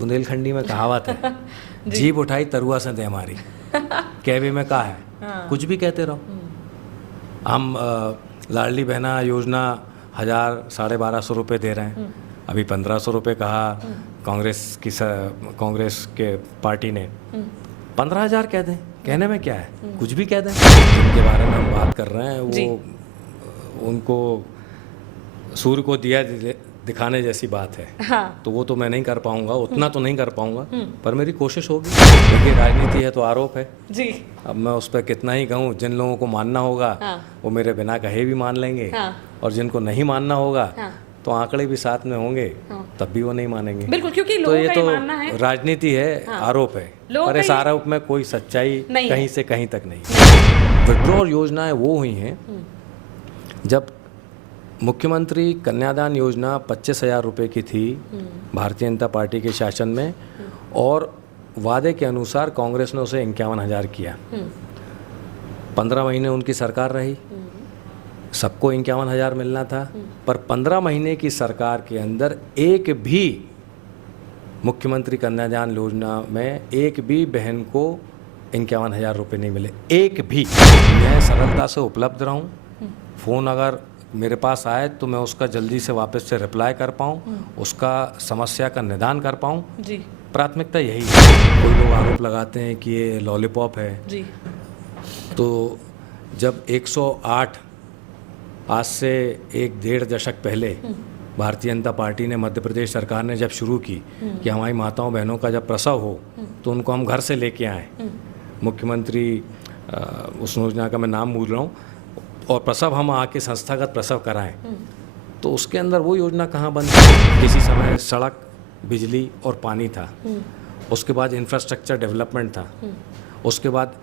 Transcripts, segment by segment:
बुंदेलखंडी में कहावत है, जीभ उठाई तरुआ से दे हमारी। कहवे में कहा है, कुछ भी कहते रहो। हम लाडली बहना योजना 1000-1250 रुपये दे रहे हैं, अभी 1500 रुपये कहा कांग्रेस के पार्टी ने। 15,000 कह दें, कहने में क्या है, कुछ भी कह दें। जिनके बारे में हम बात कर रहे हैं वो उनको सूर्य को दिया दिखाने जैसी बात है। हाँ। तो वो तो मैं नहीं कर पाऊंगा, उतना तो नहीं कर पाऊंगा, पर मेरी कोशिश होगी। देखिए राजनीति है तो आरोप है जी। अब मैं उस पर कितना ही कहूँ, जिन लोगों को मानना होगा वो मेरे बिना कहे भी मान लेंगे, और जिनको नहीं मानना होगा तो आंकड़े भी साथ में होंगे, तब भी वो नहीं मानेंगे। बिल्कुल, क्योंकि तो ये तो राजनीति है, आरोप है, पर इस आरोप में कोई सच्चाई कहीं से कहीं तक नहीं। विड्रॉल योजनाएं वो हुई हैं जब मुख्यमंत्री कन्यादान योजना 25,000 रुपये की थी भारतीय जनता पार्टी के शासन में, और वादे के अनुसार कांग्रेस ने उसे 51,000 किया। 15 महीने उनकी सरकार रही, सबको 51,000 मिलना था, पर 15 महीने की सरकार के अंदर एक भी मुख्यमंत्री कन्यादान योजना में एक भी बहन को 51,000 रुपये नहीं मिले, एक भी। मैं सरलता से उपलब्ध रहूं, फ़ोन अगर मेरे पास आए तो मैं उसका जल्दी से वापस से रिप्लाई कर पाऊँ, उसका समस्या का निदान कर पाऊँ जी। प्राथमिकता यही है। कोई लोग आरोप लगाते हैं कि ये लॉलीपॉप है जी। तो जब 108 आज से 1-1.5 दशक पहले भारतीय जनता पार्टी ने, मध्य प्रदेश सरकार ने जब शुरू की कि हमारी माताओं बहनों का जब प्रसव हो तो उनको हम घर से लेके आएँ, मुख्यमंत्री उस योजना का मैं नाम भूल रहा हूँ, और प्रसव हम आके संस्थागत प्रसव कराएं, तो उसके अंदर वो योजना कहाँ बंद थी। किसी समय सड़क, बिजली और पानी था, उसके बाद इंफ्रास्ट्रक्चर डेवलपमेंट था, उसके बाद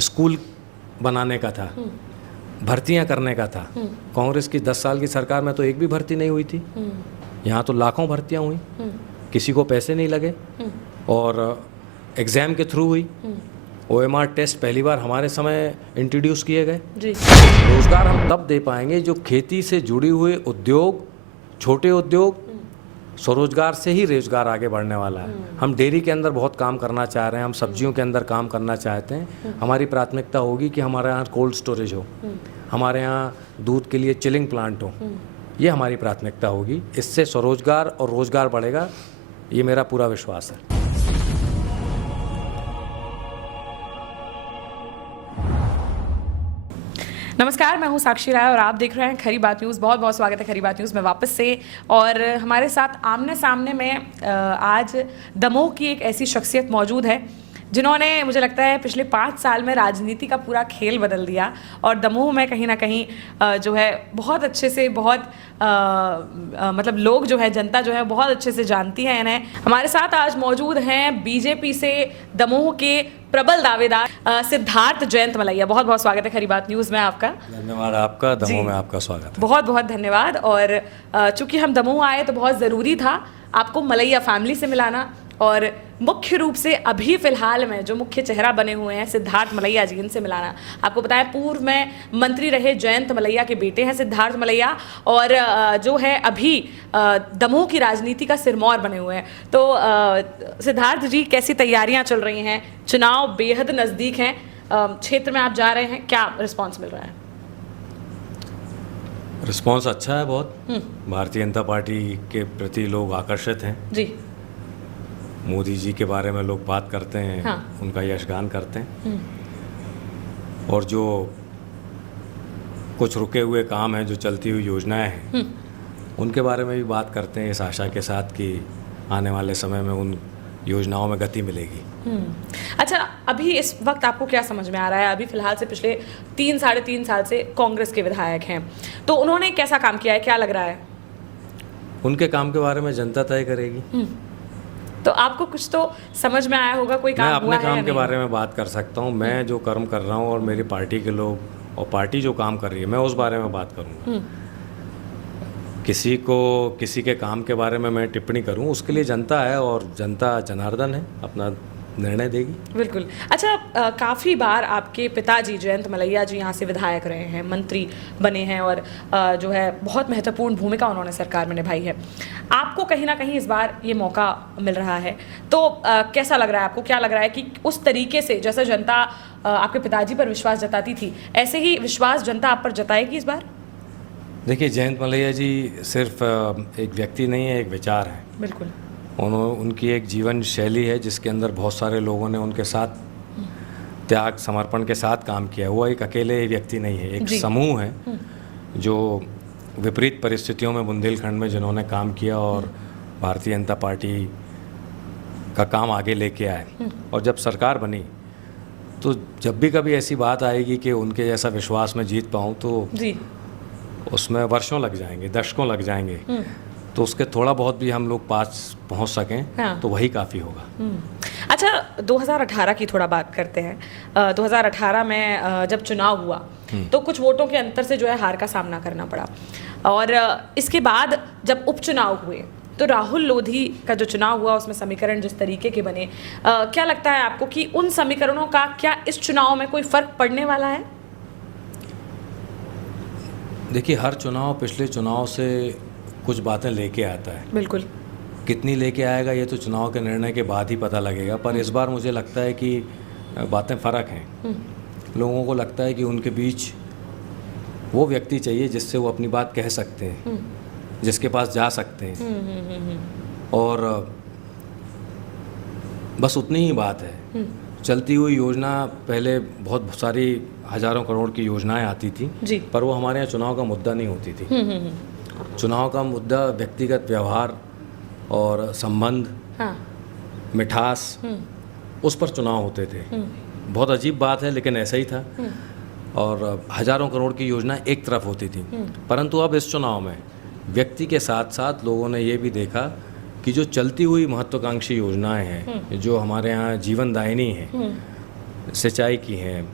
स्कूल बनाने का था, भर्तियां करने का था। कांग्रेस की 10 साल की सरकार में तो एक भी भर्ती नहीं हुई थी। यहाँ तो लाखों भर्तियां हुई, किसी को पैसे नहीं लगे, और एग्ज़ाम के थ्रू हुई। OMR टेस्ट पहली बार हमारे समय इंट्रोड्यूस किए गए जी। रोजगार हम तब दे पाएंगे जो खेती से जुड़ी हुए उद्योग, छोटे उद्योग, स्वरोजगार से ही रोजगार आगे बढ़ने वाला है। हम डेयरी के अंदर बहुत काम करना चाह रहे हैं, हम सब्जियों के अंदर काम करना चाहते हैं। हमारी प्राथमिकता होगी कि हमारे यहाँ कोल्ड स्टोरेज हो, हमारे यहाँ दूध के लिए चिलिंग प्लांट हो, ये हमारी प्राथमिकता होगी। इससे स्वरोजगार और रोजगार बढ़ेगा, ये मेरा पूरा विश्वास है। नमस्कार, मैं हूं साक्षी राय और आप देख रहे हैं खरी बात न्यूज़। बहुत बहुत स्वागत है खरी बात न्यूज़ में वापस से। और हमारे साथ आमने सामने में आज दमोह की एक ऐसी शख्सियत मौजूद है जिन्होंने, मुझे लगता है, पिछले 5 साल में राजनीति का पूरा खेल बदल दिया, और दमोह में कहीं ना कहीं जो है बहुत अच्छे से, बहुत मतलब लोग जो है, जनता जो है बहुत अच्छे से जानती है इन्हें। हमारे साथ आज मौजूद हैं बीजेपी से दमोह के प्रबल दावेदार सिद्धार्थ जयंत मलैया। बहुत बहुत स्वागत है खरी बात न्यूज़ में आपका। धन्यवाद आपका, दमोह में आपका स्वागत है। बहुत बहुत धन्यवाद। और चूंकि हम दमोह आए तो बहुत ज़रूरी था आपको मलैया फैमिली से मिलाना, और मुख्य रूप से अभी फिलहाल में जो मुख्य चेहरा बने हुए हैं सिद्धार्थ मलैया जी, इनसे मिलाना। आपको बताएं, पूर्व में मंत्री रहे जयंत मलैया के बेटे हैं सिद्धार्थ मलैया, और जो है अभी दमोह की राजनीति का सिरमौर बने हुए हैं। तो सिद्धार्थ जी, कैसी तैयारियां चल रही हैं? चुनाव बेहद नज़दीक हैं, क्षेत्र में आप जा रहे हैं, क्या रिस्पॉन्स मिल रहा है? रिस्पॉन्स अच्छा है बहुत। भारतीय जनता पार्टी के प्रति लोग आकर्षित हैं जी। मोदी जी के बारे में लोग बात करते हैं, हाँ। उनका यशगान करते हैं, और जो कुछ रुके हुए काम हैं, जो चलती हुई योजनाएं हैं, उनके बारे में भी बात करते हैं, इस आशा के साथ कि आने वाले समय में उन योजनाओं में गति मिलेगी। अच्छा, अभी इस वक्त आपको क्या समझ में आ रहा है? अभी फिलहाल से पिछले 3-3.5 साल से कांग्रेस के विधायक हैं, तो उन्होंने कैसा काम किया है, क्या लग रहा है? उनके काम के बारे में जनता तय करेगी। तो आपको कुछ तो समझ में आया होगा, कोई काम हुआ है? मैं अपने काम के बारे में बात कर सकता हूँ। मैं जो कर्म कर रहा हूँ और मेरी पार्टी के लोग और पार्टी जो काम कर रही है, मैं उस बारे में बात करूँगा। किसी के काम के बारे में मैं टिप्पणी करूँ, उसके लिए जनता है, और जनता जनार्दन है, अपना निर्णय देगी। बिल्कुल। अच्छा, काफ़ी बार आपके पिताजी जयंत मलैया जी यहाँ से विधायक रहे हैं, मंत्री बने हैं और जो है बहुत महत्वपूर्ण भूमिका उन्होंने सरकार में निभाई है। आपको कहीं ना कहीं इस बार ये मौका मिल रहा है, तो कैसा लग रहा है आपको? क्या लग रहा है कि उस तरीके से जैसे जनता आपके पिताजी पर विश्वास जताती थी, ऐसे ही विश्वास जनता आप पर जताएगी इस बार? देखिए, जयंत मलैया जी सिर्फ एक व्यक्ति नहीं है, एक विचार है। बिल्कुल। उनकी एक जीवन शैली है जिसके अंदर बहुत सारे लोगों ने उनके साथ त्याग समर्पण के साथ काम किया है। वो एक अकेले व्यक्ति नहीं है, एक समूह है जो विपरीत परिस्थितियों में बुंदेलखंड में जिन्होंने काम किया और भारतीय जनता पार्टी का काम आगे लेके आए। और जब सरकार बनी तो जब भी कभी ऐसी बात आएगी कि उनके जैसा विश्वास में जीत पाऊँ तो जी। उसमें वर्षों लग जाएंगे, दशकों लग जाएंगे। तो उसके थोड़ा बहुत भी हम लोग पास पहुंच सकें तो वही काफ़ी होगा। अच्छा, 2018 की थोड़ा बात करते हैं। 2018 में जब चुनाव हुआ तो कुछ वोटों के अंतर से जो है हार का सामना करना पड़ा, और इसके बाद जब उपचुनाव हुए तो राहुल लोधी का जो चुनाव हुआ उसमें समीकरण जिस तरीके के बने, क्या लगता है आपको कि उन समीकरणों का क्या इस चुनाव में कोई फर्क पड़ने वाला है? देखिए, हर चुनाव पिछले चुनाव से कुछ बातें लेके आता है। बिल्कुल। कितनी लेके आएगा ये तो चुनाव के निर्णय के बाद ही पता लगेगा, पर इस बार मुझे लगता है कि बातें फ़र्क हैं। लोगों को लगता है कि उनके बीच वो व्यक्ति चाहिए जिससे वो अपनी बात कह सकते हैं, जिसके पास जा सकते हैं, और बस उतनी ही बात है। चलती हुई योजना, पहले बहुत सारी हज़ारों करोड़ की योजनाएं आती थी जी। पर वो हमारे यहाँ चुनाव का मुद्दा नहीं होती थी। चुनाव का मुद्दा व्यक्तिगत व्यवहार और संबंध, मिठास, उस पर चुनाव होते थे। बहुत अजीब बात है लेकिन ऐसा ही था। और हज़ारों करोड़ की योजना एक तरफ होती थी, परंतु अब इस चुनाव में व्यक्ति के साथ साथ लोगों ने ये भी देखा कि जो चलती हुई महत्वाकांक्षी योजनाएं हैं, जो हमारे यहाँ जीवनदायिनी हैं, सिंचाई की हैं,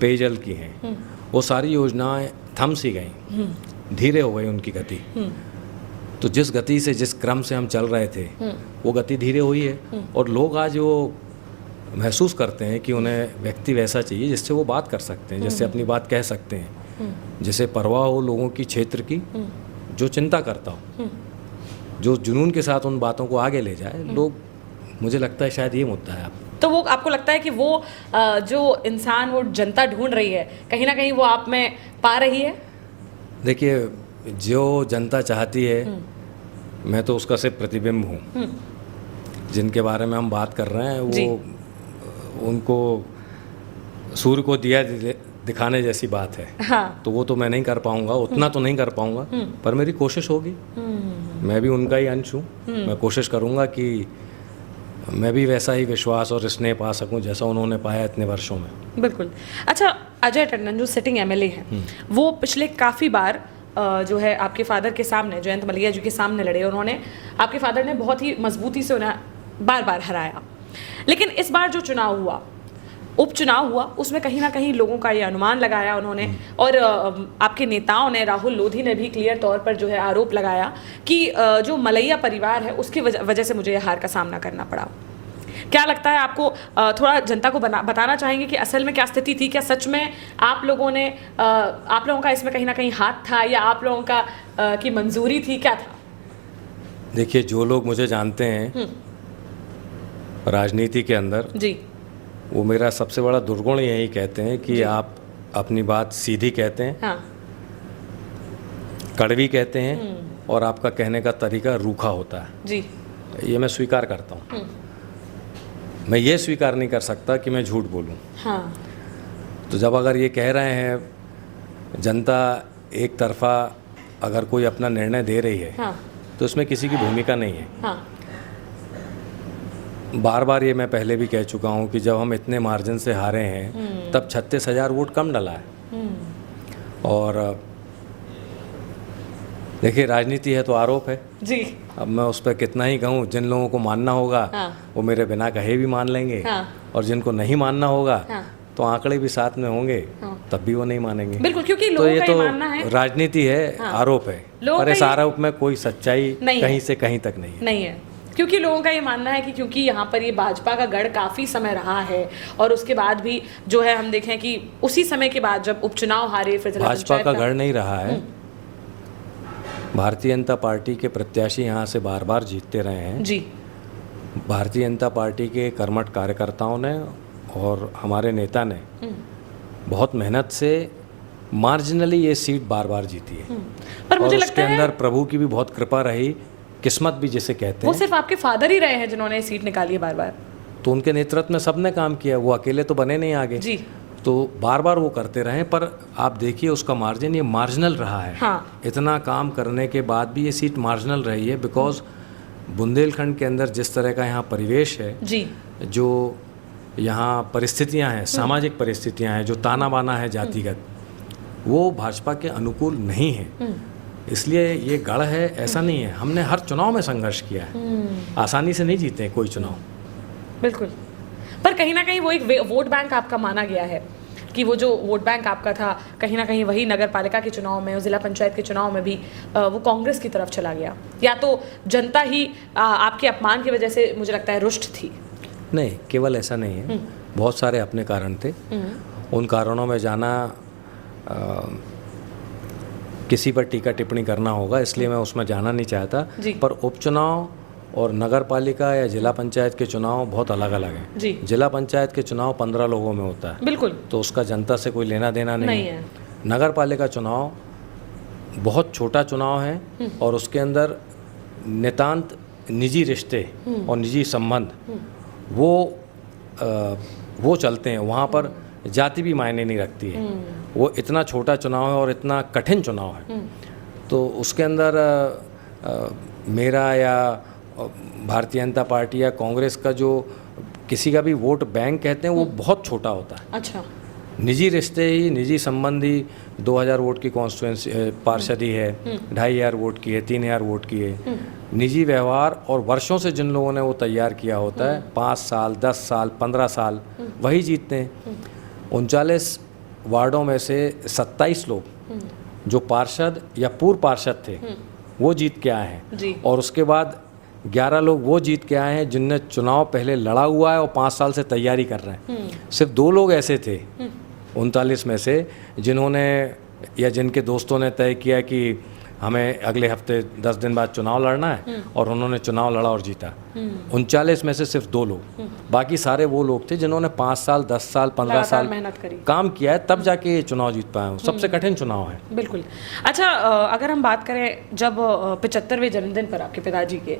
पेयजल की हैं, वो सारी योजनाएं थम सी गई, धीरे हो गई उनकी गति। तो जिस गति से, जिस क्रम से हम चल रहे थे वो गति धीरे हुई है, और लोग आज वो महसूस करते हैं कि उन्हें व्यक्ति वैसा चाहिए जिससे वो बात कर सकते हैं, जिससे अपनी बात कह सकते हैं, जिसे परवाह हो लोगों की, क्षेत्र की, जो चिंता करता हो, जो जुनून के साथ उन बातों को आगे ले जाए। लोग, मुझे लगता है शायद ये मुद्दा है। तो वो आपको लगता है कि वो जो इंसान वो जनता ढूंढ रही है, कहीं ना कहीं वो आप में पा रही है? देखिए, जो जनता चाहती है मैं तो उसका सिर्फ प्रतिबिंब हूँ। जिनके बारे में हम बात कर रहे हैं वो उनको सूर्य को दिया दिखाने जैसी बात है। हाँ। तो वो तो मैं नहीं कर पाऊँगा, उतना तो नहीं कर पाऊँगा, पर मेरी कोशिश होगी। मैं भी उनका ही अंश हूँ। मैं कोशिश करूँगा कि मैं भी वैसा ही विश्वास और स्नेह पा सकूं जैसा उन्होंने पाया इतने वर्षों में। बिल्कुल। अच्छा, अजय टंडन जो सिटिंग एमएलए हैं, वो पिछले काफ़ी बार जो है आपके फादर के सामने, जयंत मलैया जी के सामने लड़े। उन्होंने, आपके फादर ने बहुत ही मजबूती से उन्हें बार बार हराया। लेकिन इस बार जो चुनाव हुआ, उपचुनाव हुआ, उसमें कहीं ना कहीं लोगों का ये अनुमान लगाया उन्होंने, और आपके नेताओं ने, राहुल लोधी ने भी क्लियर तौर पर जो है आरोप लगाया कि जो मलैया परिवार है उसकी वजह से मुझे हार का सामना करना पड़ा। क्या लगता है आपको? थोड़ा जनता को बताना चाहेंगे कि असल में क्या स्थिति थी? क्या सच में आप लोगों का इसमें कहीं ना कहीं हाथ था, या आप लोगों का की मंजूरी थी? क्या था? देखिए, जो लोग मुझे जानते हैं राजनीति के अंदर जी, वो मेरा सबसे बड़ा दुर्गुण यही कहते हैं कि आप अपनी बात सीधी कहते हैं, हाँ, कड़वी कहते हैं, और आपका कहने का तरीका रूखा होता है। जी, ये मैं स्वीकार करता हूँ। मैं ये स्वीकार नहीं कर सकता कि मैं झूठ बोलूँ। हाँ, तो जब अगर ये कह रहे हैं जनता एक तरफा अगर कोई अपना निर्णय दे रही है, हाँ, तो इसमें किसी की भूमिका नहीं है। हाँ, बार बार ये मैं पहले भी कह चुका हूँ कि जब हम इतने मार्जिन से हारे हैं तब 36,000 वोट कम डला है। और देखिए, राजनीति है तो आरोप है जी। अब मैं उस पर कितना ही कहूँ, जिन लोगों को मानना होगा वो मेरे बिना कहे भी मान लेंगे, और जिनको नहीं मानना होगा तो आंकड़े भी साथ में होंगे तब भी वो नहीं मानेंगे। बिल्कुल, क्योंकि तो लोगों ये का तो मानना है राजनीति है, आरोप है, लोगों पर का इस आरोप में कोई सच्चाई नहीं कहीं है। से कहीं तक नहीं है। नहीं है। क्योंकि लोगों का ये मानना है कि क्योंकि यहाँ पर ये भाजपा का गढ़ काफ़ी समय रहा है और उसके बाद भी जो है हम देखें कि उसी समय के बाद जब उपचुनाव हारे फिर जिला भाजपा पंचायत का गढ़ नहीं रहा है। भारतीय जनता पार्टी के प्रत्याशी यहाँ से बार बार जीतते रहे हैं। जी भारतीय जनता पार्टी के कर्मठ कार्यकर्ताओं ने और हमारे नेता ने बहुत मेहनत से मार्जिनली ये सीट बार बार जीती है। पर मुझे और लगता उसके है अंदर प्रभु की भी बहुत कृपा रही, किस्मत भी जिसे कहते वो हैं। सिर्फ आपके फादर ही रहे हैं जिन्होंने ये सीट निकाली है बार बार। तो उनके नेतृत्व में सबने काम किया, वो अकेले तो बने नहीं आगे। जी तो बार बार वो करते रहे, पर आप देखिए उसका मार्जिन ये मार्जिनल रहा है। हाँ इतना काम करने के बाद भी ये सीट मार्जिनल रही है, बिकॉज बुंदेलखंड के अंदर जिस तरह का यहाँ परिवेश है, जी जो यहाँ परिस्थितियाँ हैं, सामाजिक परिस्थितियाँ हैं, जो ताना बाना है जातिगत, वो भाजपा के अनुकूल नहीं है। इसलिए ये गढ़ है, ऐसा नहीं है। हमने हर चुनाव में संघर्ष किया है, आसानी से नहीं जीते कोई चुनाव। बिल्कुल। पर कहीं ना कहीं वो एक वोट बैंक आपका माना गया है कि वो जो वोट बैंक आपका था कहीं ना कहीं वही नगर पालिका के चुनाव में और जिला पंचायत के चुनाव में भी वो कांग्रेस की तरफ चला गया, या तो जनता ही आपके अपमान की वजह से मुझे लगता है रुष्ट थी। नहीं, केवल ऐसा नहीं है, बहुत सारे अपने कारण थे। उन कारणों में जाना किसी पर टीका टिप्पणी करना होगा, इसलिए मैं उसमें जाना नहीं चाहता। जी। पर उपचुनाव और नगर पालिका या जिला पंचायत के चुनाव बहुत अलग अलग हैं। जी जिला पंचायत के चुनाव 15 लोगों में होता है, बिल्कुल तो उसका जनता से कोई लेना देना नहीं नहीं है। है। नगर पालिका चुनाव बहुत छोटा चुनाव है और उसके अंदर नितांत निजी रिश्ते और निजी संबंध वो चलते हैं। वहाँ पर जाति भी मायने नहीं रखती है। वो इतना छोटा चुनाव है और इतना कठिन चुनाव है, तो उसके अंदर मेरा या भारतीय जनता पार्टी या कांग्रेस का जो किसी का भी वोट बैंक कहते हैं, वो बहुत छोटा होता है। अच्छा निजी रिश्ते ही, निजी संबंधी 2000 वोट की कॉन्स्टिट्यूंसी पार्षद ही है, 2500 वोट की है, 3000 वोट की है। निजी व्यवहार और वर्षों से जिन लोगों ने वो तैयार किया होता है, 5 साल 10 साल 15 साल, वही जीतते हैं। 39 वार्डों में से 27 लोग जो पार्षद या पूर्व पार्षद थे वो जीत के आए हैं, जी और उसके बाद 11 लोग वो जीत के आए हैं जिनने चुनाव पहले लड़ा हुआ है और 5 साल से तैयारी कर रहे हैं। सिर्फ 2 लोग ऐसे थे 39 में से जिन्होंने या जिनके दोस्तों ने तय किया कि हमें अगले हफ्ते 10 दिन बाद चुनाव लड़ना है, और उन्होंने चुनाव लड़ा और जीता। 39 में से सिर्फ 2 लोग, बाकी सारे वो लोग थे जिन्होंने 5 साल 10 साल 15 साल मेहनत करी, काम किया है, तब जाके ये चुनाव जीत पाए हैं। सबसे कठिन चुनाव है। बिल्कुल। अच्छा, अगर हम बात करें जब 75वें जन्मदिन पर आपके पिताजी के,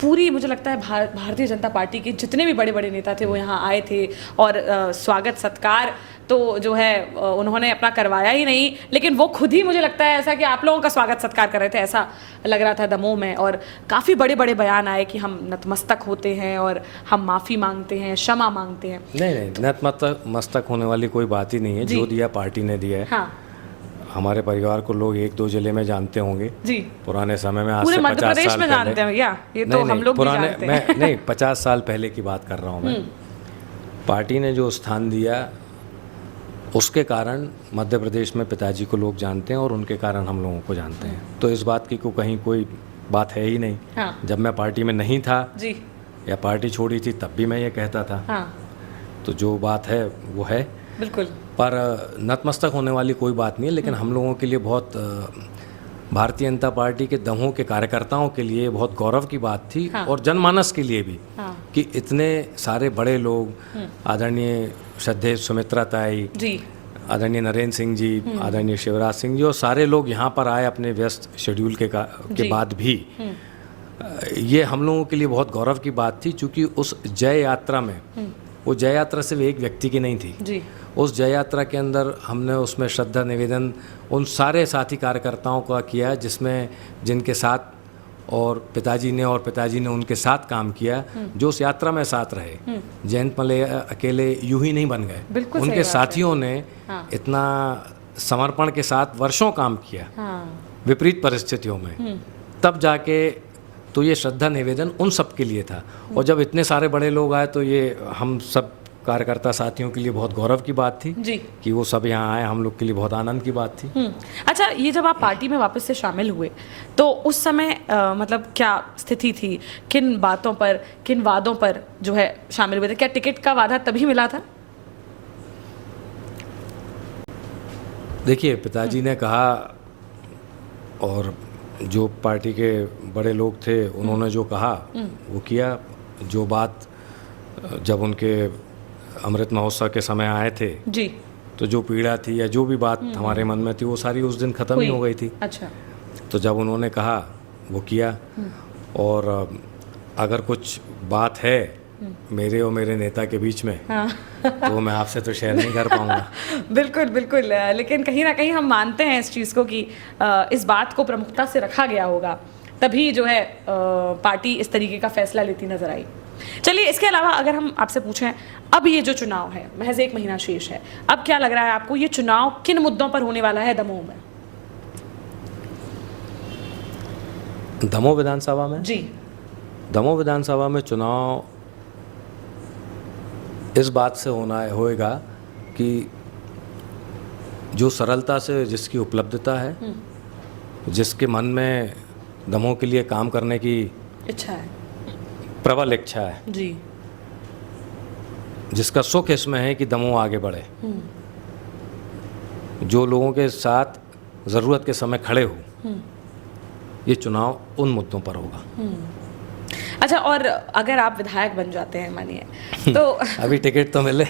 पूरी मुझे लगता है भारतीय जनता पार्टी के जितने भी बड़े बड़े नेता थे वो यहाँ आए थे, और स्वागत सत्कार तो जो है उन्होंने अपना करवाया ही नहीं, लेकिन वो खुद ही मुझे लगता है ऐसा कि आप लोगों का स्वागत सत्कार कर रहे थे, ऐसा लग रहा था दमोह में। और काफ़ी बड़े बड़े बयान आए कि हम नतमस्तक होते हैं और हम माफ़ी मांगते हैं, क्षमा मांगते हैं। नहीं, नतमस्तक होने वाली कोई बात ही नहीं है। जो दिया पार्टी ने दिया है। हाँ, हमारे परिवार को लोग 1-2 जिले में जानते होंगे जी, पुराने समय में, आज पूरे से मध्य 50 प्रदेश साल में पहले। जानते हैं भैया, ये तो हम लोग भी पुराने जानते हैं। नहीं, 50 साल पहले की बात कर रहा हूँ मैं। पार्टी ने जो स्थान दिया उसके कारण मध्य प्रदेश में पिताजी को लोग जानते हैं और उनके कारण हम लोगों को जानते हैं। तो इस बात की कहीं कोई बात है ही नहीं। हाँ, जब मैं पार्टी में नहीं था जी, या पार्टी छोड़ी थी तब भी मैं ये कहता था। हाँ, तो जो बात है वो है, बिल्कुल। पर नतमस्तक होने वाली कोई बात नहीं है। लेकिन हम लोगों के लिए बहुत, भारतीय जनता पार्टी के दमोह के कार्यकर्ताओं के लिए बहुत गौरव की बात थी। हाँ, और जनमानस के लिए भी, हाँ, कि इतने सारे बड़े लोग, आदरणीय श्रद्धेय सुमित्रा ताई जी, आदरणीय नरेंद्र सिंह जी, आदरणीय शिवराज सिंह जी, और सारे लोग यहाँ पर आए अपने व्यस्त शेड्यूल के बाद भी। ये हम लोगों के लिए बहुत गौरव की बात थी, क्योंकि उस जय यात्रा में, वो जय यात्रा सिर्फ एक व्यक्ति की नहीं थी। जी, उस जय यात्रा के अंदर हमने उसमें श्रद्धा निवेदन उन सारे साथी कार्यकर्ताओं का किया जिसमें जिनके साथ और पिताजी ने उनके साथ काम किया, जो उस यात्रा में साथ रहे। जयंत मलैया अकेले यूं ही नहीं बन गए, उनके साथियों ने इतना समर्पण के साथ वर्षों काम किया विपरीत परिस्थितियों में, तब जाके तो ये श्रद्धा निवेदन उन सब के लिए था। और जब इतने सारे बड़े लोग आए तो ये हम सब कार्यकर्ता साथियों के लिए बहुत गौरव की बात थी जी। कि वो सब यहाँ आए, हम लोग के लिए बहुत आनंद की बात थी। अच्छा, ये जब आप पार्टी में वापस से शामिल हुए तो उस समय मतलब क्या स्थिति थी, किन बातों पर, किन वादों पर जो है शामिल हुए थे? क्या टिकट का वादा तभी मिला था? देखिए, पिताजी ने कहा और जो पार्टी के बड़े लोग थे उन्होंने जो कहा वो किया। जो बात जब उनके अमृत महोत्सव के समय आए थे जी। तो जो पीड़ा थी या जो भी बात हमारे मन में थी वो सारी उस दिन ख़त्म ही हो गई थी। अच्छा। तो जब उन्होंने कहा वो किया। और अगर कुछ बात है मेरे और मेरे नेता के बीच में हाँ। तो मैं आपसे तो शेयर नहीं कर पाऊंगा। बिल्कुल बिल्कुल, लेकिन कहीं ना कहीं हम मानते हैं इस चीज़ को कि इस बात को प्रमुखता से रखा गया होगा, तभी जो है पार्टी इस तरीके का फैसला लेती नजर आई। चलिए, इसके अलावा अगर हम आपसे पूछें, अब ये जो चुनाव है, महज 1 महीना शेष है, अब क्या लग रहा है आपको, ये चुनाव किन मुद्दों पर होने वाला है दमोह में? दमोह विधानसभा में? जी। दमोह विधानसभा में चुनाव इस बात से होएगा कि जो सरलता से जिसकी उपलब्धता है, जिसके मन में दमोह के लिए काम करने की इच्छा है, प्रबल इच्छा है जी, जिसका सुख इसमें है कि दमोह आगे बढ़े, जो लोगों के साथ ज़रूरत के समय खड़े हो, ये चुनाव उन मुद्दों पर होगा। अच्छा, और अगर आप विधायक बन जाते हैं मानिए तो अभी टिकट तो मिले,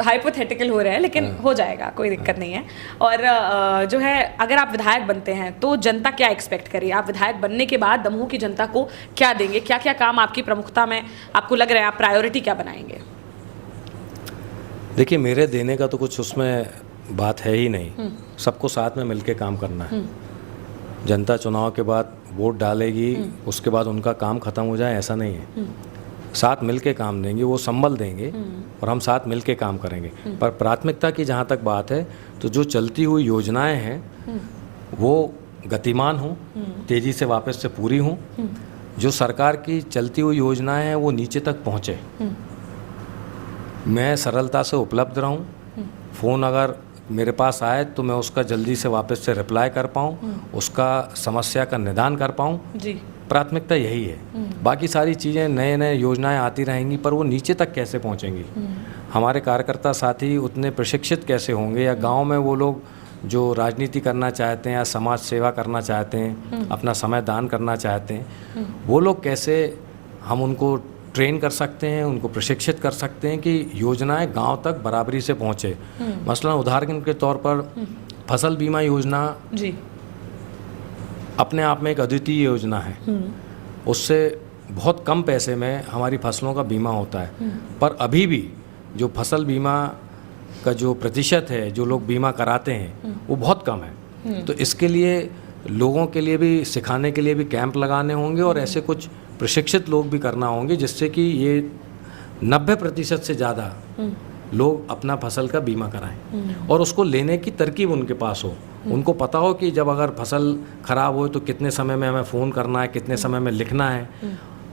हाइपोथेटिकल हो रहा है लेकिन हो जाएगा, कोई दिक्कत नहीं है। और जो है अगर आप विधायक बनते हैं तो जनता क्या एक्सपेक्ट करे? आप विधायक बनने के बाद दमोह की जनता को क्या देंगे? क्या क्या काम आपकी प्रमुखता में आपको लग रहा है, आप प्रायोरिटी क्या बनाएंगे? देखिए, मेरे देने का तो कुछ उसमें बात है ही नहीं। सबको साथ में मिलके काम करना है। जनता चुनाव के बाद वोट डालेगी, उसके बाद उनका काम खत्म हो जाए ऐसा नहीं है। साथ मिलके काम देंगे, वो संभल देंगे और हम साथ मिलके काम करेंगे। पर प्राथमिकता की जहाँ तक बात है तो जो चलती हुई योजनाएं हैं वो गतिमान हों, तेज़ी से वापस से पूरी हों। जो सरकार की चलती हुई योजनाएं हैं वो नीचे तक पहुँचे। मैं सरलता से उपलब्ध रहूं, फ़ोन अगर मेरे पास आए तो मैं उसका जल्दी से वापस से रिप्लाई कर पाऊं, उसका समस्या का निदान कर पाऊं। जी। प्राथमिकता यही है। बाकी सारी चीज़ें नए नए योजनाएं आती रहेंगी, पर वो नीचे तक कैसे पहुंचेंगी? हमारे कार्यकर्ता साथी उतने प्रशिक्षित कैसे होंगे, या गांव में वो लोग जो राजनीति करना चाहते हैं या समाज सेवा करना चाहते हैं, अपना समय दान करना चाहते हैं, वो लोग कैसे हम उनको ट्रेन कर सकते हैं, उनको प्रशिक्षित कर सकते हैं कि योजनाएं गांव तक बराबरी से पहुंचे। मसलन उदाहरण के तौर पर फसल बीमा योजना जी अपने आप में एक अद्वितीय योजना है। उससे बहुत कम पैसे में हमारी फसलों का बीमा होता है। पर अभी भी जो फसल बीमा का जो प्रतिशत है, जो लोग बीमा कराते हैं, वो बहुत कम है। तो इसके लिए लोगों के लिए भी, सिखाने के लिए भी कैंप लगाने होंगे और ऐसे कुछ प्रशिक्षित लोग भी करना होंगे, जिससे कि ये 90% से ज़्यादा लोग अपना फसल का बीमा कराएं और उसको लेने की तरकीब उनके पास हो। उनको पता हो कि जब अगर फसल खराब हो तो कितने समय में हमें फ़ोन करना है, कितने समय में लिखना है,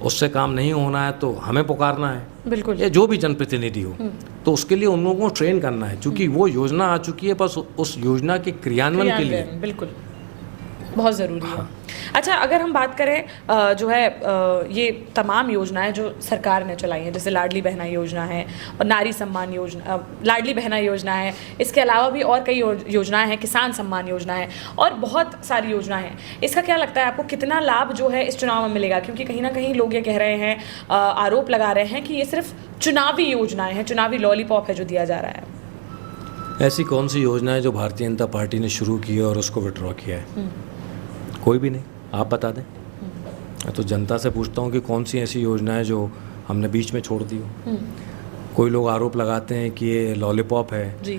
उससे काम नहीं होना है तो हमें पुकारना है। बिल्कुल। ये जो भी जनप्रतिनिधि हो, तो उसके लिए उन लोगों को ट्रेन करना है, क्योंकि वो योजना आ चुकी है, बस उस योजना के क्रियान्वयन के लिए बिल्कुल बहुत ज़रूरी है। अच्छा, अगर हम बात करें जो है ये तमाम योजनाएं जो सरकार ने चलाई हैं, जैसे लाडली बहना योजना है और नारी सम्मान योजना, लाडली बहना योजना है, इसके अलावा भी और कई योजनाएं हैं, किसान सम्मान योजना है और बहुत सारी योजनाएं हैं। इसका क्या लगता है आपको, कितना लाभ जो है इस चुनाव में मिलेगा? क्योंकि कहीं ना कहीं लोग ये कह रहे हैं, आरोप लगा रहे हैं कि ये सिर्फ चुनावी योजनाएं हैं, चुनावी लॉलीपॉप है जो दिया जा रहा है। ऐसी कौन सी योजना है जो भारतीय जनता पार्टी ने शुरू की है और उसको विड्रॉ किया है? कोई भी नहीं। आप बता दें। तो जनता से पूछता हूँ कि कौन सी ऐसी योजना है जो हमने बीच में छोड़ दी हो। कोई लोग आरोप लगाते हैं कि ये लॉलीपॉप है जी।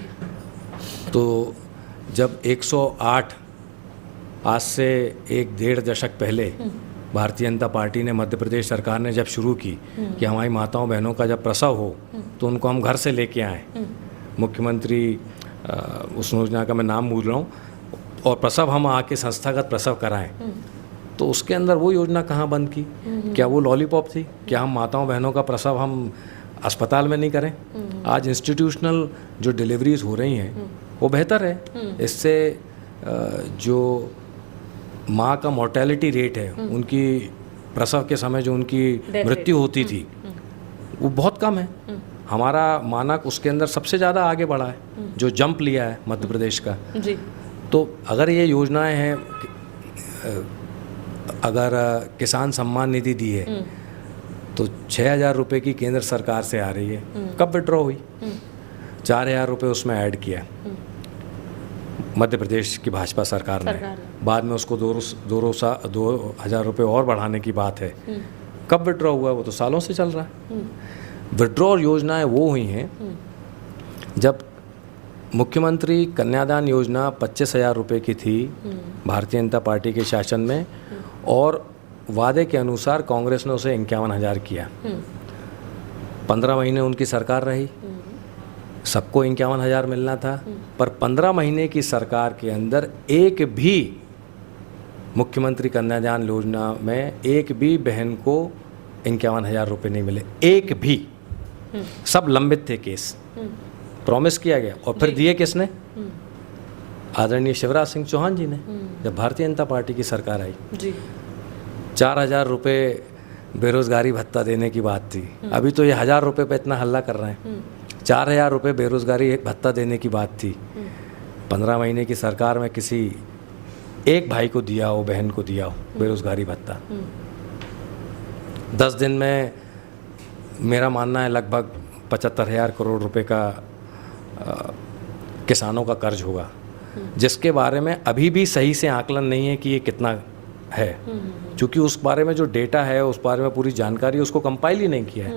तो जब 108 आज से 1-1.5 दशक पहले भारतीय जनता पार्टी ने, मध्य प्रदेश सरकार ने जब शुरू की कि हमारी माताओं बहनों का जब प्रसव हो तो उनको हम घर से लेके आएँ, मुख्यमंत्री उस योजना का मैं नाम भूल रहा हूँ, और प्रसव हम आके संस्थागत प्रसव कराएं, तो उसके अंदर वो योजना कहाँ बंद की? क्या वो लॉलीपॉप थी? क्या हम माताओं बहनों का प्रसव हम अस्पताल में नहीं करें। आज इंस्टीट्यूशनल जो डिलीवरीज हो रही हैं वो बेहतर है। इससे जो माँ का मोर्टेलिटी रेट है, उनकी प्रसव के समय जो उनकी मृत्यु होती थी वो बहुत कम है। हमारा मानक उसके अंदर सबसे ज़्यादा आगे बढ़ा है, जो जंप लिया है मध्य प्रदेश का जी। तो अगर ये योजनाएं हैं, अगर किसान सम्मान निधि दी है तो 6,000 रुपये की केंद्र सरकार से आ रही है, कब विड्रॉ हुई? 4,000 रुपये उसमें ऐड किया मध्य प्रदेश की भाजपा सरकार ने, बाद में उसको 2,000 रुपये और बढ़ाने की बात है। कब विड्रॉ हुआ? वो तो सालों से चल रहा है। विड्रॉ योजनाएं वो हुई हैं जब मुख्यमंत्री कन्यादान योजना 25,000 रुपये की थी भारतीय जनता पार्टी के शासन में, और वादे के अनुसार कांग्रेस ने उसे 51,000 किया। 15 महीने उनकी सरकार रही, सबको 51,000 मिलना था, पर 15 महीने की सरकार के अंदर एक भी मुख्यमंत्री कन्यादान योजना में एक भी बहन को 51,000 रुपये नहीं मिले, एक भी। सब लंबित थे केस, प्रॉमिस किया गया और फिर दिए किसने? आदरणीय शिवराज सिंह चौहान जी ने, जब भारतीय जनता पार्टी की सरकार आई जी। 4,000 रुपये बेरोजगारी भत्ता देने की बात थी। अभी तो ये 1,000 रुपये पे इतना हल्ला कर रहे हैं। 4,000 रुपये बेरोजगारी भत्ता देने की बात थी। 15 महीने की सरकार में किसी एक भाई को दिया हो, बहन को दिया हो बेरोजगारी भत्ता। 10 दिन में मेरा मानना है लगभग 75,000 करोड़ रुपए का किसानों का कर्ज होगा, जिसके बारे में अभी भी सही से आकलन नहीं है कि ये कितना है, क्योंकि उस बारे में जो डेटा है, उस बारे में पूरी जानकारी उसको कंपाइल ही नहीं किया है।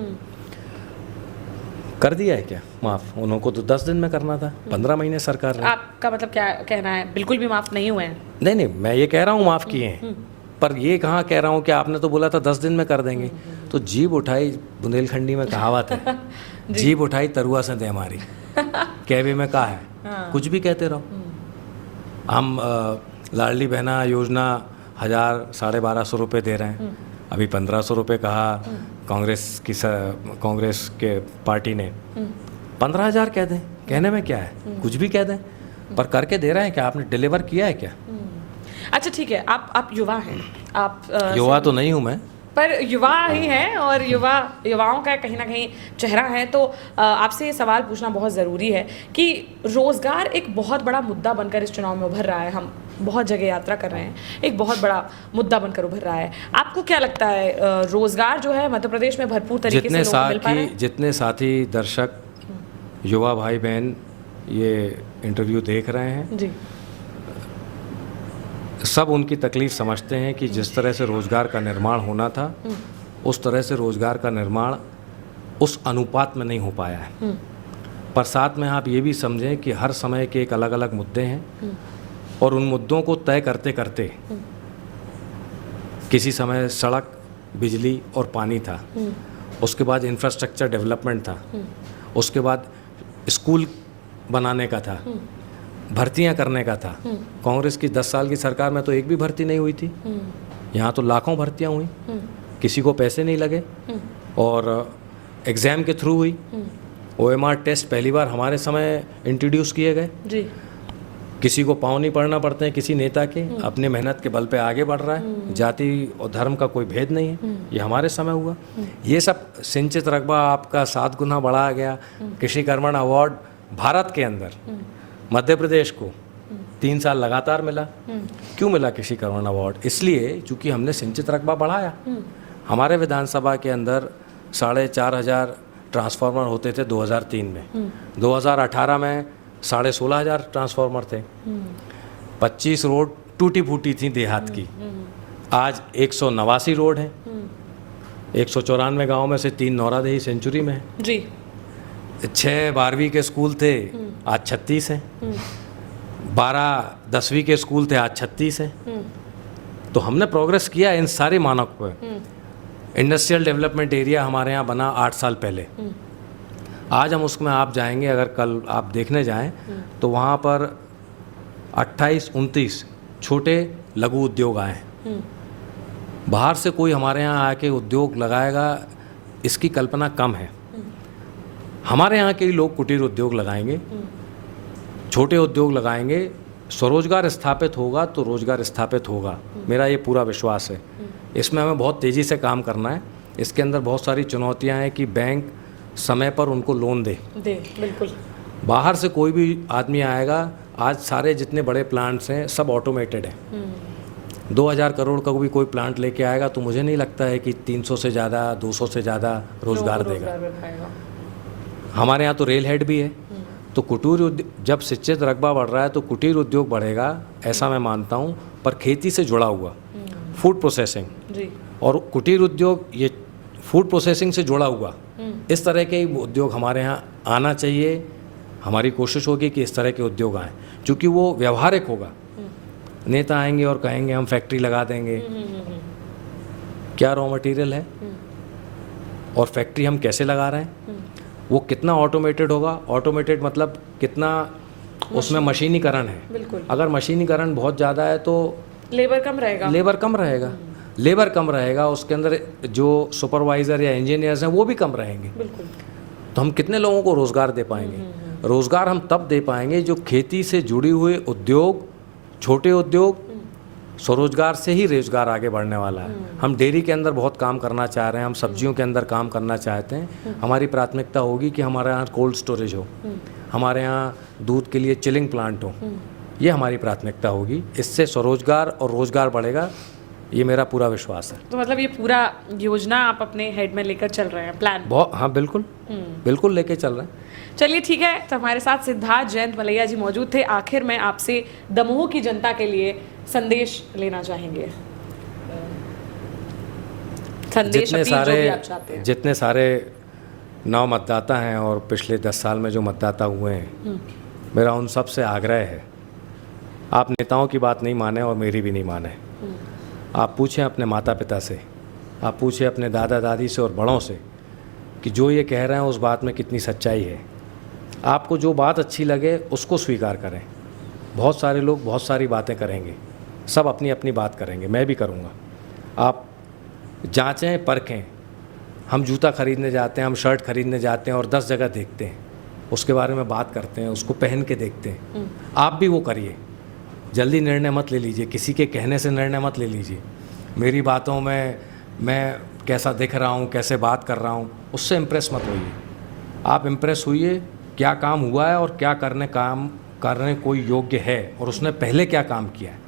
कर दिया है क्या माफ़? उनको तो 10 दिन में करना था, 15 महीने सरकार ने। आपका मतलब क्या कहना है, बिल्कुल भी माफ़ नहीं हुए हैं? नहीं, मैं ये कह रहा हूँ माफ़ किए हैं, पर ये कहाँ कह रहा हूँ कि आपने तो बोला था 10 दिन में कर देंगे। तो जीभ उठाई, बुंदेलखंडी में कहावत है, जीभ उठाई तरुआ से दे हमारी। कहवे में कहा है, कुछ भी कहते रहो। हम लाडली बहना योजना 1,000-1,250 रुपये दे रहे हैं, अभी 1,500 रुपये कहा कांग्रेस के पार्टी ने। 15,000 कह दें, कहने में क्या है, कुछ भी कह दें, पर करके दे रहे हैं क्या? आपने डिलीवर किया है क्या? अच्छा ठीक है, आप युवा हैं, आप युवा तो नहीं हूँ मैं, पर युवा ही हैं और युवाओं का कहीं ना कहीं चेहरा है। तो आपसे ये सवाल पूछना बहुत ज़रूरी है कि रोज़गार एक बहुत बड़ा मुद्दा बनकर इस चुनाव में उभर रहा है। हम बहुत जगह यात्रा कर रहे हैं, एक बहुत बड़ा मुद्दा बनकर उभर रहा है। आपको क्या लगता है, रोज़गार जो है मध्य प्रदेश में भरपूर तरीके से लोगों को मिल पा रहा है? जितने साथी दर्शक, युवा भाई बहन ये इंटरव्यू देख रहे हैं जी, सब उनकी तकलीफ समझते हैं कि जिस तरह से रोज़गार का निर्माण होना था, उस तरह से रोज़गार का निर्माण उस अनुपात में नहीं हो पाया है। पर साथ में आप ये भी समझें कि हर समय के एक अलग अलग मुद्दे हैं, और उन मुद्दों को तय करते करते किसी समय सड़क, बिजली और पानी था, उसके बाद इंफ्रास्ट्रक्चर डेवलपमेंट था, उसके बाद स्कूल बनाने का था, भर्तियां करने का था। कांग्रेस की 10 साल की सरकार में तो एक भी भर्ती नहीं हुई थी। यहाँ तो लाखों भर्तियां हुई, किसी को पैसे नहीं लगे और एग्ज़ाम के थ्रू हुई। OMR टेस्ट पहली बार हमारे समय इंट्रोड्यूस किए गए जी। किसी को पाँव नहीं पड़ना पड़ते हैं किसी नेता के, अपने मेहनत के बल पे आगे बढ़ रहा है, जाति और धर्म का कोई भेद नहीं है। ये हमारे समय हुआ। ये सब सिंचित रकबा आपका 7 गुना बढ़ाया गया। कृषि कर्मण अवार्ड भारत के अंदर मध्य प्रदेश को 3 साल लगातार मिला। क्यों मिला कृषि कर्मण अवार्ड? इसलिए चूँकि हमने सिंचित रकबा बढ़ाया। हमारे विधानसभा के अंदर 4,500 ट्रांसफार्मर होते थे 2003 में, 2018 में 16,500 ट्रांसफार्मर थे। 25 रोड टूटी फूटी थी देहात की, आज 189 रोड हैं। 194 गाँव में से 3 नौरादेही सेंचुरी में है जी। 6 12वीं के स्कूल थे, आज 36 हैं। 12 10वीं के स्कूल थे, आज 36 हैं। तो हमने प्रोग्रेस किया इन सारे मानक पर। इंडस्ट्रियल डेवलपमेंट एरिया हमारे यहाँ बना 8 साल पहले। आज हम उसमें आप जाएंगे, अगर कल आप देखने जाएं तो वहाँ पर 28-29 छोटे लघु उद्योग आए हैं। बाहर से कोई हमारे यहाँ आके उद्योग लगाएगा, इसकी कल्पना कम है। हमारे यहाँ के ही लोग कुटीर उद्योग लगाएंगे, छोटे उद्योग लगाएंगे, स्वरोजगार स्थापित होगा तो रोजगार स्थापित होगा। मेरा ये पूरा विश्वास है। इसमें हमें बहुत तेज़ी से काम करना है। इसके अंदर बहुत सारी चुनौतियाँ हैं कि बैंक समय पर उनको लोन दे। बिल्कुल। बाहर से कोई भी आदमी आएगा, आज सारे जितने बड़े प्लांट्स हैं सब ऑटोमेटेड हैं। 2000 करोड़ का भी कोई प्लांट लेके आएगा तो मुझे नहीं लगता है कि 300 से ज़्यादा 200 से ज़्यादा रोजगार देगा। हमारे यहाँ तो रेल हेड भी है। तो कुटीर उद्योग जब शिक्षित रकबा बढ़ रहा है तो कुटीर उद्योग बढ़ेगा, ऐसा मैं मानता हूँ। पर खेती से जुड़ा हुआ फूड प्रोसेसिंग जी। और कुटीर उद्योग ये फूड प्रोसेसिंग से जुड़ा हुआ इस तरह के उद्योग हमारे यहाँ आना चाहिए। हमारी कोशिश होगी कि इस तरह के उद्योग आएँ, क्योंकि वो व्यवहारिक होगा। नेता आएंगे और कहेंगे हम फैक्ट्री लगा देंगे, क्या रॉ मटेरियल है और फैक्ट्री हम कैसे लगा रहे हैं, वो कितना ऑटोमेटेड होगा। ऑटोमेटेड मतलब कितना उसमें मशीनीकरण है। बिल्कुल। अगर मशीनीकरण बहुत ज़्यादा है तो लेबर कम रहेगा। लेबर कम रहेगा, उसके अंदर जो सुपरवाइज़र या इंजीनियर्स हैं वो भी कम रहेंगे। बिल्कुल। तो हम कितने लोगों को रोज़गार दे पाएंगे? रोज़गार हम तब दे पाएंगे जो खेती से जुड़ी हुए उद्योग, छोटे उद्योग, स्वरोजगार से ही रोजगार आगे बढ़ने वाला है। हम डेयरी के अंदर बहुत काम करना चाह रहे हैं, हम सब्जियों के अंदर काम करना चाहते हैं। हमारी प्राथमिकता होगी कि हमारे यहाँ कोल्ड स्टोरेज हो, हमारे यहाँ दूध के लिए चिलिंग प्लांट हो। ये हमारी प्राथमिकता होगी। इससे स्वरोजगार और रोजगार बढ़ेगा, ये मेरा पूरा विश्वास है। तो मतलब ये पूरा योजना आप अपने हेड में लेकर चल रहे हैं, प्लान? बहुत, हाँ बिल्कुल, बिल्कुल लेके चल रहे हैं। चलिए ठीक है। तो हमारे साथ सिद्धार्थ जयंत मलैया जी मौजूद थे। आखिर में आपसे दमोह की जनता के लिए संदेश लेना चाहेंगे। संदेश, अपील, जो भी आप चाहते हैं। जितने सारे नव मतदाता हैं और पिछले 10 साल में जो मतदाता हुए हैं, मेरा उन सब से आग्रह है, आप नेताओं की बात नहीं माने और मेरी भी नहीं माने। आप पूछें अपने माता पिता से, आप पूछें अपने दादा दादी से और बड़ों से कि जो ये कह रहे हैं उस बात में कितनी सच्चाई है। आपको जो बात अच्छी लगे उसको स्वीकार करें। बहुत सारे लोग बहुत सारी बातें करेंगे, सब अपनी अपनी बात करेंगे, मैं भी करूँगा। आप जांचें परखें। हम जूता खरीदने जाते हैं, हम शर्ट खरीदने जाते हैं और 10 जगह देखते हैं, उसके बारे में बात करते हैं, उसको पहन के देखते हैं। आप भी वो करिए। जल्दी निर्णय मत ले लीजिए, किसी के कहने से निर्णय मत ले लीजिए। मेरी बातों में मैं कैसा दिख रहा हूँ, कैसे बात कर रहा हूँ, उससे इम्प्रेस मत होइए। आप इम्प्रेस होइए क्या काम हुआ है और क्या करने कोई योग्य है और उसने पहले क्या काम किया है।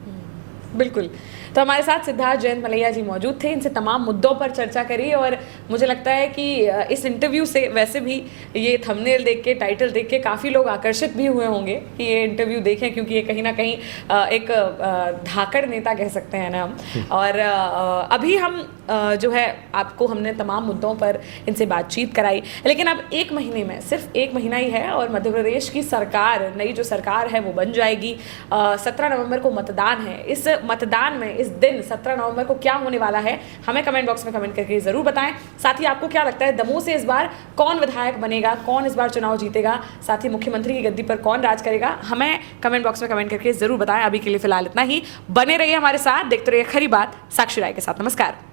बिल्कुल। तो हमारे साथ सिद्धार्थ जयंत मलैया जी मौजूद थे। इनसे तमाम मुद्दों पर चर्चा करी और मुझे लगता है कि इस इंटरव्यू से वैसे भी ये थंबनेल देख के, टाइटल देख के काफ़ी लोग आकर्षित भी हुए होंगे कि ये इंटरव्यू देखें, क्योंकि ये कहीं ना कहीं एक धाकड़ नेता कह सकते हैं ना हम। और अभी हम जो है आपको हमने तमाम मुद्दों पर इनसे बातचीत कराई, लेकिन अब 1 महीने में, सिर्फ 1 महीना ही है और मध्य प्रदेश की सरकार, नई जो सरकार है वो बन जाएगी। 17 नवंबर को मतदान है। इस मतदान में, इस दिन 17 नवंबर को क्या होने वाला है, हमें कमेंट बॉक्स में कमेंट करके ज़रूर बताएं। साथ ही आपको क्या लगता है दमोह से इस बार कौन विधायक बनेगा, कौन इस बार चुनाव जीतेगा, साथ ही मुख्यमंत्री की गद्दी पर कौन राज करेगा, हमें कमेंट बॉक्स में कमेंट करके ज़रूर बताएं। अभी के लिए फिलहाल इतना ही। बने रहिए हमारे साथ, देखते रहिए खरी बात साक्षी राय के साथ। नमस्कार।